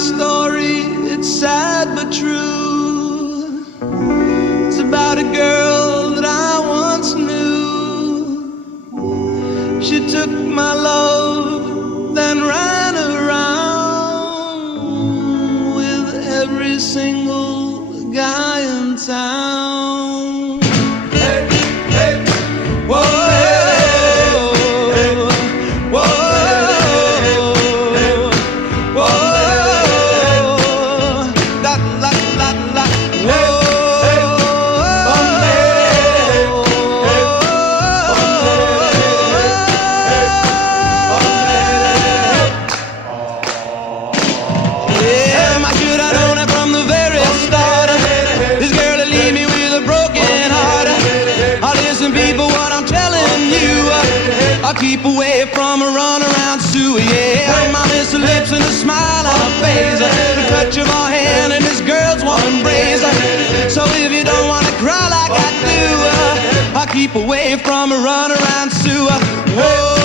story, it's sad but true. It's about a girl that I once knew. She took my love, then ran around with every single guy in town. Hey, hey, whoa. Keep away from a runaround Sue, yeah. My miss her lips and a smile on her face, the touch of her hand and this girl's warm embrace. So if you don't wanna cry like I do, I'll keep away from a runaround Sue. Whoa.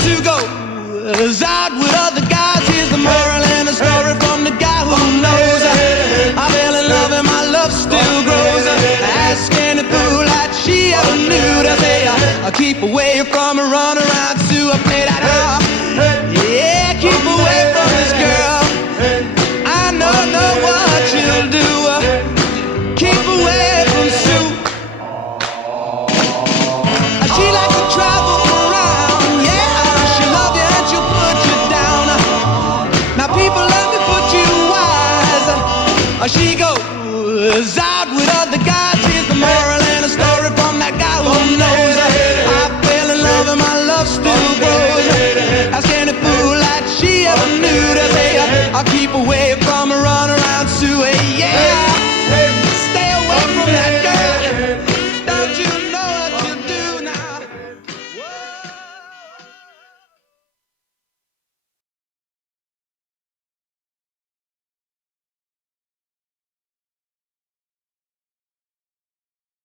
Sue goes out with other guys. Here's the moral and a story from the guy who knows. I fell in love and my love still grows. Ask any fool that she ever knew to say I'll keep away from a runaround Sue. I played that yeah, keep away from this girl. I know what she'll do. Keep away from Sue. She likes to travel. She goes out with other guys. Here's the moral and a story from that guy who knows. I fell in love and my love still grows. Ask any fool that she ever knew to say I'll keep away from